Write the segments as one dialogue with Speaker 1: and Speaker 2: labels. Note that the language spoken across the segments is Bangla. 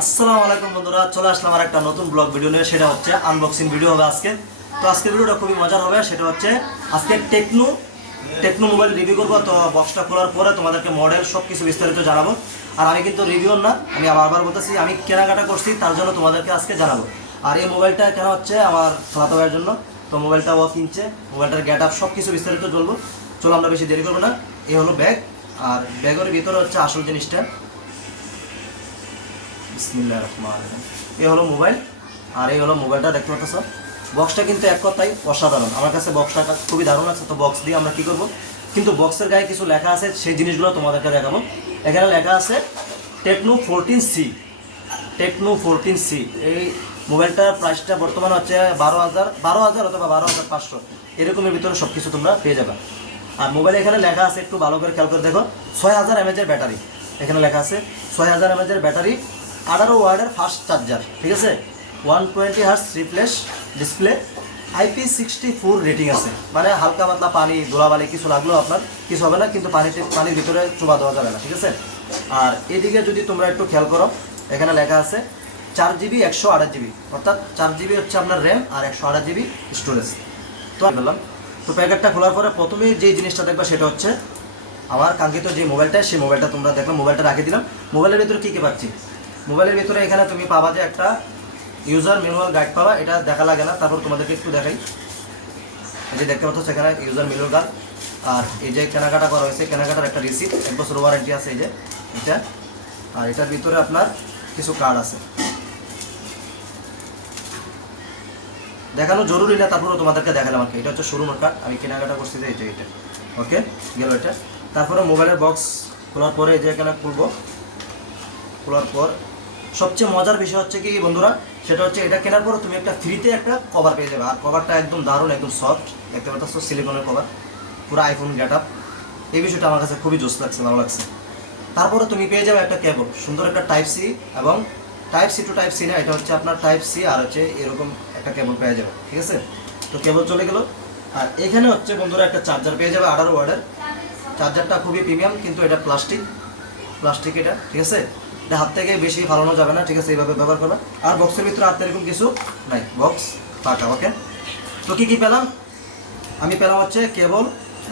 Speaker 1: আসসালামু আলাইকুম বন্ধুরা, চলে আসলাম আর একটা নতুন ব্লগ ভিডিও নিয়ে, সেটা হচ্ছে আনবক্সিং ভিডিও হবে আজকে। তো আজকের ভিডিওটা খুবই মজার হবে, সেটা হচ্ছে আজকে টেকনো টেকনো মোবাইল রিভিউ করব। তো বক্সটা খোলার পরে তোমাদেরকে মডেল সব কিছু বিস্তারিত জানাব। আর আমি কিন্তু রিভিউর না, আমি বারবার বলতেছি, আমি কেনাকাটা করছি, তার জন্য তোমাদেরকে আজকে জানাব। আর এই মোবাইলটা কেন হচ্ছে আমার খালাতো ভাইয়ের জন্য। তো মোবাইলটা ও কিনছে, মোবাইলটার গেট আপ সব কিছু বিস্তারিত চলবো চলো আমরা বেশি দেরি করব না এই হলো ব্যাগ আর ব্যাগের ভিতরে হচ্ছে আসল জিনিসটা। বিসমিল্লাহ রহমান এই হলো মোবাইল, আর এই হলো মোবাইলটা দেখতে পাচ্ছ বক্সটা কিন্তু এক কথাই অসাধারণ। আমার কাছে বক্সটা খুবই দারুণ আছে তো বক্স দিয়ে আমরা কি করব? কিন্তু বক্সের গায়ে কিছু লেখা আছে, সেই জিনিসগুলো তোমাদেরকে দেখাবো। এখানে লেখা আছে, Tecno fourteen C. Tecno fourteen C. এই মোবাইলটার প্রাইসটা বর্তমানে হচ্ছে বারো হাজার বারো হাজার অথবা বারো হাজার পাঁচশো। এরকমের ভিতরে সব কিছু তোমরা পেয়ে যাবে। আর মোবাইলে এখানে লেখা আছে, একটু ভালো করে খেয়াল করে দেখো। ছয় হাজার এমএচের ব্যাটারি। এখানে লেখা আছে, ছয় হাজার এমএচের ব্যাটারি আঠারো ওয়ার্ডের ফাস্ট চার্জার ঠিক আছে? One twenty hertz refresh display IP sixty four rating আছে। মানে হালকা পাতলা পানি, ধুলাবালি কিছু লাগলেও আপনার কিছু হবে না, কিন্তু পানিতে পানির ভিতরে চুবা দেওয়া যাবে না, ঠিক আছে? আর এদিকে যদি তোমরা একটু খেয়াল করো, এখানে লেখা আছে চার জিবি একশো আঠাশ জিবি অর্থাৎ চার জিবি হচ্ছে আপনার র্যাম আর একশো আঠাশ জিবি স্টোরেজ তো আমি বললাম, তো প্যাকেটটা খোলার পরে প্রথমেই যে জিনিসটা দেখবা সেটা হচ্ছে আমার কাঙ্ক্ষিত যে মোবাইলটা, সেই মোবাইলটা তোমরা দেখো মোবাইলটা রাখে দিলাম। মোবাইলের ভিতরে কী কী পাচ্ছি? মোবাইলের ভিতরে এখানে তুমি পাবা যে একটা ইউজার ম্যানুয়াল গাইড পাবা, এটা দেখা লাগে না, তারপর তোমাদেরকে একটু দেখাই। যে দেখতে পাচ্ছ সেখানে ইউজার ম্যানুয়াল গাইড আর এই যে কেনাকাটা করা হয়েছে, কেনাকাটার একটা রিসিপ্ট এক বছর ওয়ারেন্টি আছে এই যে, এটা। আর এটার ভিতরে আপনার কিছু কার্ড আছে। দেখানো জরুরি না তারপরে তোমাদেরকে দেখালাম আর কি। এটা হচ্ছে শোরুমের কার্ড আমি কেনাকাটা করছি যে এটা এটা। ওকে গেল এটা। তারপরে মোবাইলের বক্স খোলার পরে এই যে এখানে খুলবো। খোলার পর সবচেয়ে মজার বিষয় হচ্ছে কি বন্ধুরা, সেটা হচ্ছে এটা কেনার পর তুমি একটা ফ্রিতে একটা কভার পেয়ে যাবে। আর কভারটা একদম দারুণ, একদম সফট দেখতে পাচ্ছ সিলিকনের কভার পুরো আইফোন গেট আপ এই বিষয়টা আমার কাছে খুবই জোস লাগছে, ভালো লাগছে। তারপরে তুমি পেয়ে যাবে একটা কেবল সুন্দর একটা টাইপ সি এবং type C to type C না, এটা হচ্ছে আপনার টাইপ সি আর হচ্ছে এরকম একটা কেবল পেয়ে যাবে, ঠিক আছে? তো কেবল চলে গেল। আর এখানে হচ্ছে বন্ধুরা একটা চার্জার পেয়ে যাবে আঠারো ওয়ার্ডের। চার্জারটা খুবই প্রিমিয়াম কিন্তু এটা প্লাস্টিক প্লাস্টিক এটা, ঠিক আছে? এটা হাত থেকে বেশি ফালানো যাবে না, ঠিক আছে? এইভাবে ব্যবহার করবে আর বক্সের ভিতরে হাত এরকম কিছু নাই। বক্স, ফাঁকা ওকে তো কী কী পেলাম? আমি পেলাম হচ্ছে কেবল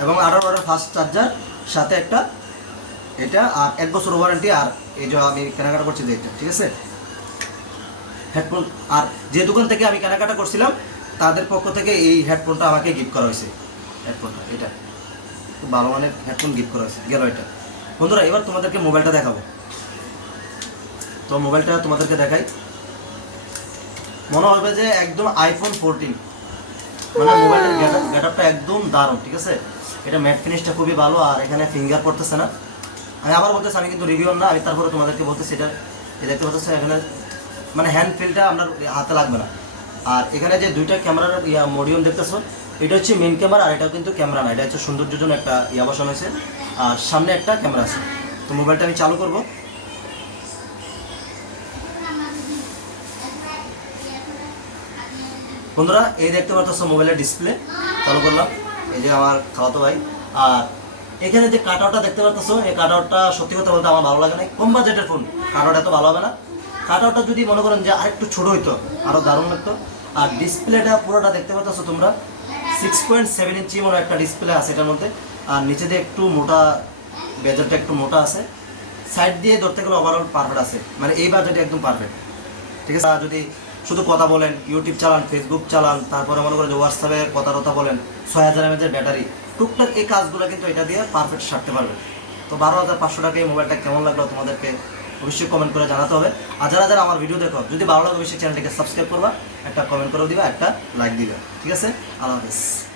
Speaker 1: এবং আঠারো ওয়ার্ডের ফাস্ট চার্জার সাথে একটা এটা আর এক বছর ওয়ারেন্টি আর এই যে আমি কেনাকাটা করছি যে ঠিক আছে? হেডফোন আর যে দোকান থেকে আমি কেনাকাটা করছিলাম, তাদের পক্ষ থেকে এই হেডফোনটা আমাকে গিফট করা হয়েছে। হেডফোনটা এটা। খুব ভালো মানের হেডফোন গিফট করা হয়েছে। গেল এটা। বন্ধুরা এবার তোমাদেরকে মোবাইলটা দেখাবো। তো মোবাইলটা তোমাদেরকে দেখাই। মনে হবে যে একদম আইফোন ফোরটিন মানে মোবাইলের গেট আপটা একদম দারুণ ঠিক আছে? এটা ম্যাট ফিনিশটা খুবই ভালো আর এখানে ফিঙ্গার পড়তেছে না। আমি আবার বলতেছি আমি কিন্তু রিভিউ না আমি তারপরে তোমাদেরকে বলতেছি এটা দেখতে পাচ্ছ এখানে মানে হ্যান্ড ফিলটা আপনার হাতে লাগবে না। আর এখানে যে দুইটা ক্যামেরার ইয়া মডিউল দেখতেছো এটা হচ্ছে মেন ক্যামেরা আর এটাও কিন্তু ক্যামেরা না, এটা হচ্ছে সৌন্দর্যের জন্য একটা ইয়া বসানো আর সামনে একটা ক্যামেরা আছে। তো মোবাইলটা আমি চালু করব। বন্ধুরা, এই দেখতে পাচ্ছ মোবাইলের ডিসপ্লে চালু করলাম। এই যে আমার খাওয়াতো ভাই। আর এখানে যে কাট আউটটা দেখতে পাচ্ছ এই কাট আউটটা সত্যি কথা বলতে আমার ভালো লাগে না কম বাজেটের ফোন কাট আউট এত ভালো হবে না। কাট আউটটা যদি মনে করেন যে আরেকটু ছোট হইতো আরও দারুণ লাগতো। আর ডিসপ্লেটা পুরোটা দেখতে পাচ্ছ তোমরা। সিক্স পয়েন্ট সেভেন ইঞ্চি মতো একটা ডিসপ্লে আছে এটার মধ্যে। আর নিচে দিয়ে একটু মোটা বেজারটা একটু মোটা আছে। সাইড দিয়ে ধরতে গেলে ওভারঅল পারফেক্ট আছে। মানে এই বাজেটে একদম পারফেক্ট ঠিক আছে? যদি শুধু কথা বলেন ইউটিউব চালান ফেসবুক চালান, তারপরে মনে করেন যে হোয়াটসঅ্যাপে কথা টথা বলেন, ছয় হাজার এমএচের ব্যাটারি টুকটাক এই কাজগুলো কিন্তু এটা দিয়ে পারফেক্ট সারতে পারবে তো বারো হাজার পাঁচশো টাকা এই মোবাইলটা কেমন লাগল তোমাদেরকে অবশ্যই কমেন্ট করে জানাতে হবে। আর যারা যারা আমার ভিডিও দেখো, যদি ভালো লাগে অবশ্যই চ্যানেলটিকে সাবস্ক্রাইব করবা, একটা কমেন্ট করে দিবা, একটা লাইক দিবা। ঠিক আছে? আল্লাহ হাফিজ।